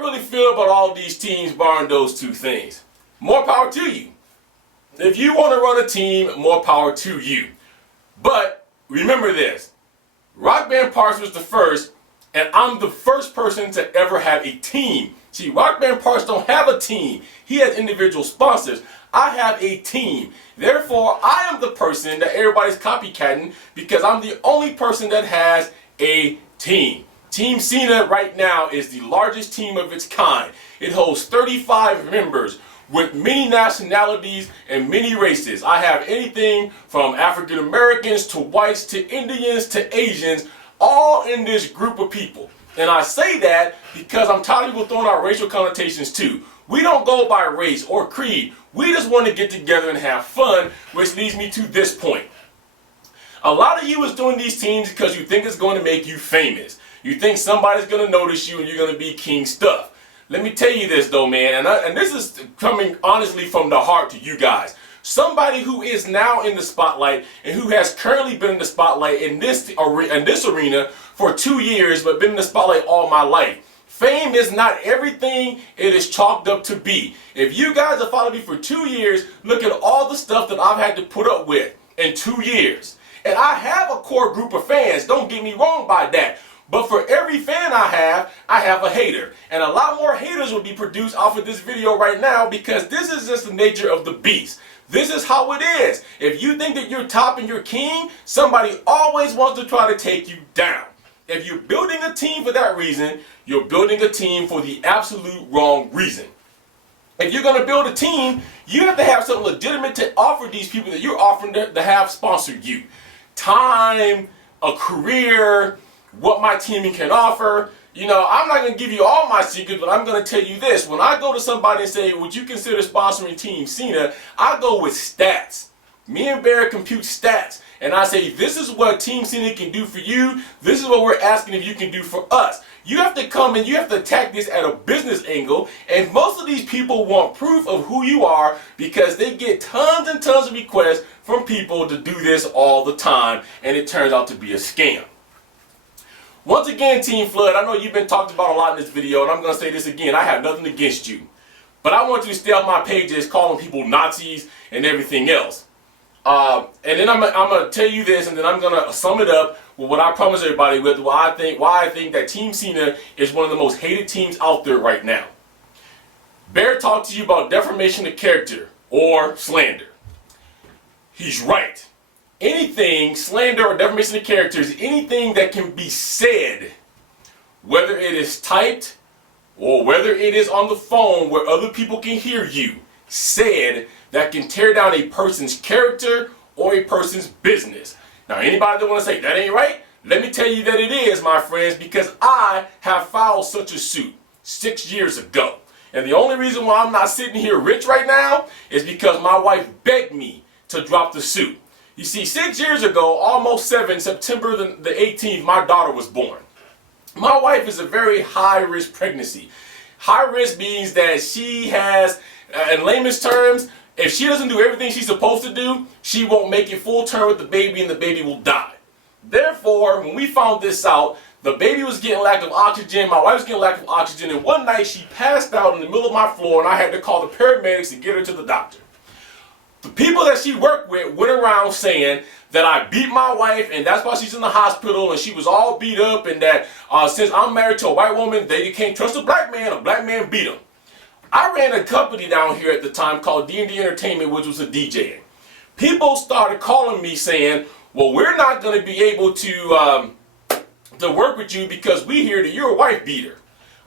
really feel about all these teams barring those two things. More power to you. If you want to run a team, more power to you. But remember this. Rock Band Parks was the first, and I'm the first person to ever have a team. See, Rock Band Parks don't have a team. He has individual sponsors. I have a team. Therefore, I am the person that everybody's copycatting because I'm the only person that has a team. Team Cena right now is the largest team of its kind. It holds 35 members with many nationalities and many races. I have anything from African Americans to whites to Indians to Asians, all in this group of people. And I say that because I'm tired of people throwing out racial connotations too. We don't go by race or creed. We just want to get together and have fun, which leads me to this point. A lot of you is doing these teams because you think it's going to make you famous. You think somebody's going to notice you and you're going to be king stuff. Let me tell you this though, man, and this is coming honestly from the heart to you guys. Somebody who is now in the spotlight and who has currently been in the spotlight in this arena for 2 years, but been in the spotlight all my life. Fame is not everything it is chalked up to be. If you guys have followed me for 2 years, look at all the stuff that I've had to put up with in 2 years. And I have a core group of fans, don't get me wrong by that. But for every fan I have a hater. And a lot more haters will be produced off of this video right now because this is just the nature of the beast. This is how it is. If you think that you're top and you're king, somebody always wants to try to take you down. If you're building a team for that reason, you're building a team for the absolute wrong reason. If you're going to build a team, you have to have something legitimate to offer these people that you're offering to have sponsor you. Time, a career, what my teaming can offer. You know, I'm not going to give you all my secrets, but I'm going to tell you this. When I go to somebody and say, would you consider sponsoring Team Cena? I go with stats. Me and Bear compute stats. And I say, this is what Team Cena can do for you. This is what we're asking if you can do for us. You have to come and you have to attack this at a business angle. And most of these people want proof of who you are because they get tons and tons of requests from people to do this all the time. And it turns out to be a scam. Once again, Team Flood, I know you've been talked about a lot in this video, and I'm going to say this again. I have nothing against you. But I want you to stay off my pages calling people Nazis and everything else. And then I'm going to tell you this, and then I'm going to sum it up with what I promise everybody with why I think that Team Cena is one of the most hated teams out there right now. Bear talked to you about defamation of character or slander. He's right. Anything, slander or defamation of character is anything that can be said, whether it is typed or whether it is on the phone where other people can hear you, said that can tear down a person's character or a person's business. Now, anybody that want to say that ain't right, let me tell you that it is, my friends, because I have filed such a suit 6 years ago. And the only reason why I'm not sitting here rich right now is because my wife begged me to drop the suit. You see, 6 years ago, almost 7, September the 18th, my daughter was born. My wife is a very high-risk pregnancy. High risk means that she has, in layman's terms, if she doesn't do everything she's supposed to do, she won't make it full term with the baby and the baby will die. Therefore, when we found this out, the baby was getting lack of oxygen, my wife was getting lack of oxygen, and one night she passed out in the middle of my floor and I had to call the paramedics to get her to the doctor. The people that she worked with went around saying that I beat my wife and that's why she's in the hospital and she was all beat up and that since I'm married to a white woman, they can't trust a black man beat them. I ran a company down here at the time called D&D Entertainment, which was a DJing. People started calling me saying, well, we're not going to be able to work with you because we hear that you're a wife beater.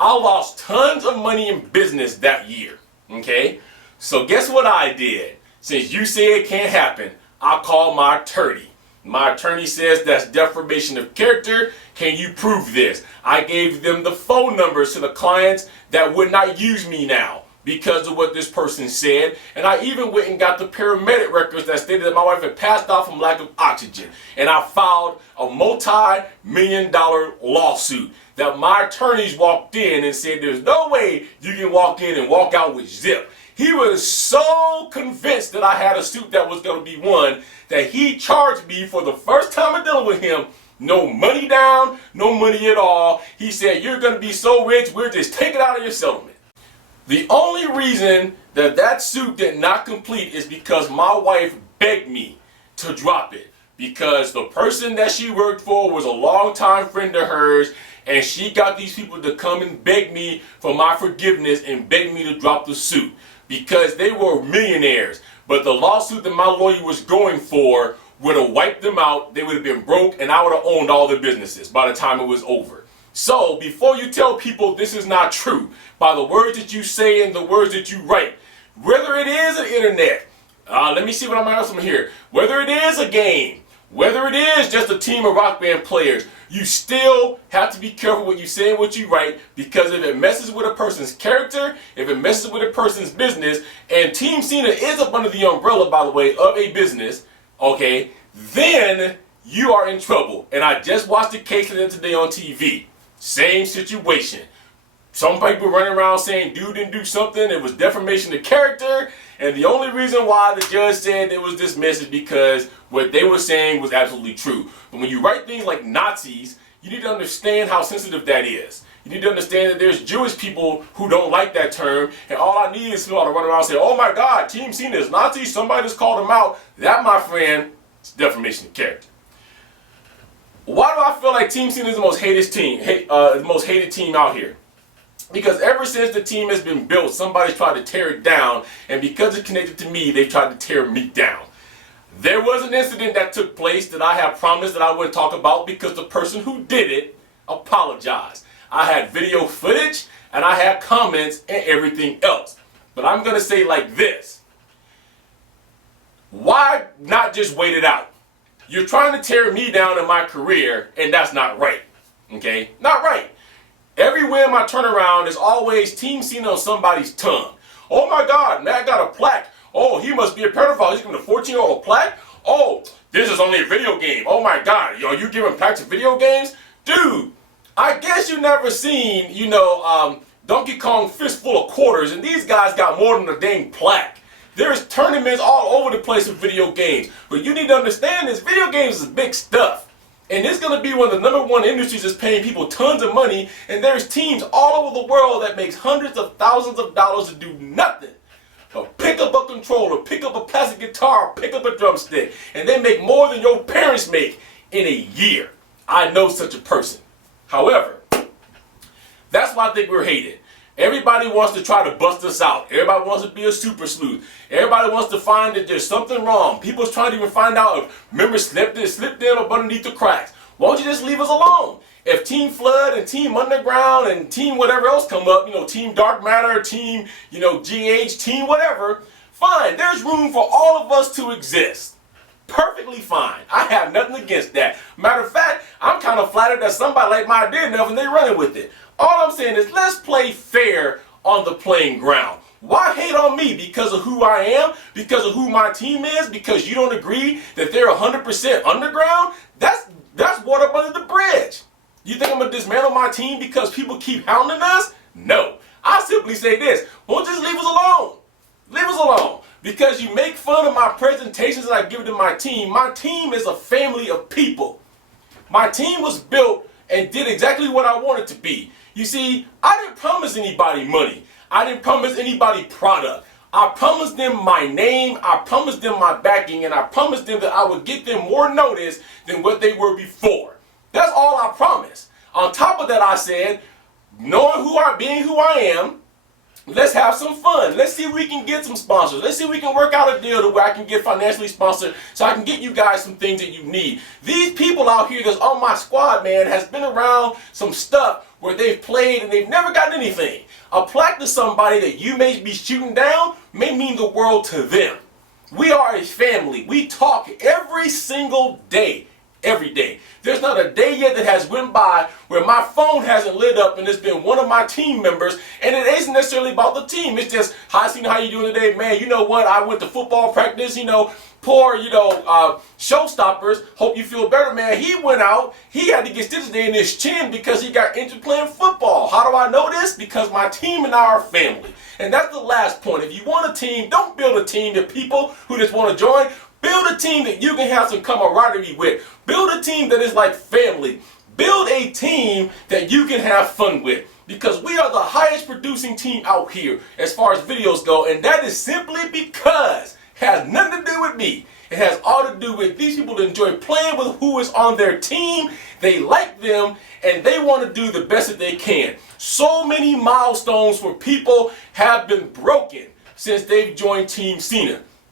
I lost tons of money in business that year, okay? So guess what I did? Since you say it can't happen, I called my attorney. My attorney says that's defamation of character. Can you prove this? I gave them the phone numbers to the clients that would not use me now because of what this person said. And I even went and got the paramedic records that stated that my wife had passed out from lack of oxygen. And I filed a multi-million-dollar lawsuit that my attorneys walked in and said there's no way you can walk in and walk out with zip. He was so convinced that I had a suit that was going to be won that he charged me for the first time of dealing with him No money down, no money at all. He said, you're going to be so rich, we'll just take it out of your settlement. The only reason that suit did not complete is because my wife begged me to drop it. Because the person that she worked for was a longtime friend of hers, and she got these people to come and beg me for my forgiveness and beg me to drop the suit. Because they were millionaires. But the lawsuit that my lawyer was going for would have wiped them out. They would have been broke, and I would have owned all their businesses by the time it was over. So before you tell people this is not true, by the words that you say and the words that you write, whether it is an internet, let me see what I'm else from here. Whether it is a game, whether it is just a team of rock band players, you still have to be careful what you say and what you write, because if it messes with a person's character, if it messes with a person's business, and Team Cena is up under the umbrella, by the way, of a business, okay, then you are in trouble. And I just watched the case of them today on TV. Same situation. Some people running around saying dude didn't do something, it was defamation of character, and the only reason why the judge said it was dismissed is because what they were saying was absolutely true. But when you write things like Nazis, you need to understand how sensitive that is. You need to understand that there's Jewish people who don't like that term, and all I need is people to run around and say, oh my God, Team Cena is Nazis, somebody just called them out. That, my friend, is defamation of character. Why do I feel like Team Cena is the most hated team out here? Because ever since the team has been built, somebody's tried to tear it down, and because it's connected to me, they've tried to tear me down. There was an incident that took place that I have promised that I wouldn't talk about because the person who did it apologized. I had video footage, and I had comments and everything else. But I'm going to say like this. Why not just wait it out? You're trying to tear me down in my career, and that's not right. Okay? Not right. Everywhere I turn around, there's always Team Cena on somebody's tongue. Oh my God, Matt got a plaque. Oh, he must be a pedophile. He's giving a 14-year-old plaque? Oh, this is only a video game. Oh my God, yo, you giving plaques to video games? Dude, I guess you never seen, Donkey Kong Fistful of Quarters, and these guys got more than a dang plaque. There's tournaments all over the place with video games. But you need to understand this, video games is big stuff. And it's going to be one of the #1 industries that's paying people tons of money. And there's teams all over the world that makes hundreds of thousands of dollars to do nothing. But pick up a controller, pick up a plastic guitar, pick up a drumstick. And they make more than your parents make in a year. I know such a person. However, that's why I think we're hated. Everybody wants to try to bust us out. Everybody wants to be a super sleuth. Everybody wants to find that there's something wrong. People's trying to even find out if members slipped in up underneath the cracks. Why don't you just leave us alone? If Team Flood and Team Underground and Team whatever else come up, Team Dark Matter, Team, GH, Team whatever, fine. There's room for all of us to exist. Perfectly fine. I have nothing against that. Matter of fact, I'm kind of flattered that somebody like mine did enough and they're running with it. All I'm saying is let's play fair on the playing ground. Why hate on me? Because of who I am? Because of who my team is? Because you don't agree that they're 100% underground? That's water under the bridge. You think I'm going to dismantle my team because people keep hounding us? No. I simply say this. Well, just leave us alone. Leave us alone. Because you make fun of my presentations that I give to my team. My team is a family of people. My team was built and did exactly what I wanted to be. You see, I didn't promise anybody money. I didn't promise anybody product. I promised them my name, I promised them my backing, and I promised them that I would get them more notice than what they were before. That's all I promised. On top of that, I said, being who I am, let's have some fun. Let's see if we can get some sponsors. Let's see if we can work out a deal to where I can get financially sponsored so I can get you guys some things that you need. These people out here that's on my squad, man, has been around some stuff where they've played and they've never gotten anything. A plaque to somebody that you may be shooting down may mean the world to them. We are a family. We talk every single day. Every day. There's not a day yet that has went by where my phone hasn't lit up and it's been one of my team members, and it isn't necessarily about the team. It's just, hi, Cena, how you doing today? Man, you know what? I went to football practice, poor, showstoppers. Hope you feel better, man. He went out. He had to get stitches in his chin because he got injured playing football. How do I know this? Because my team and I are family. And that's the last point. If you want a team, don't build a team of people who just want to join. Build a team that you can have some camaraderie with. Build a team that is like family. Build a team that you can have fun with. Because we are the highest producing team out here as far as videos go. And that is simply because it has nothing to do with me. It has all to do with these people that enjoy playing with who is on their team. They like them and they want to do the best that they can. So many milestones for people have been broken since they've joined Team Cena.